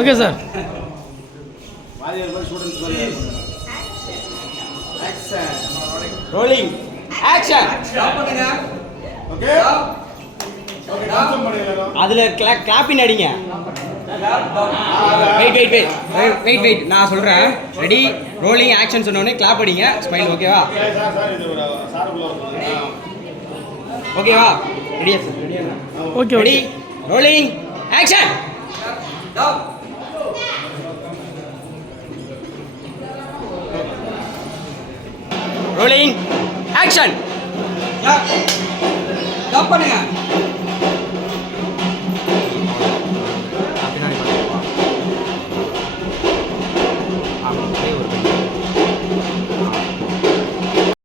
Okay sir. Rolling action எல்லாரும். அதுல கிளாப்பின் அடிங்க. Wait wait wait wait wait நான் சொல்றேன். ரெடி ரோலிங் ஆக்ஷன் சொன்னோடனே கிளாப் அடிங்க. ஸ்மைல் ஓகேவா. ஓகேவா ரெடியா sir okay ready rolling action rolling ஒரு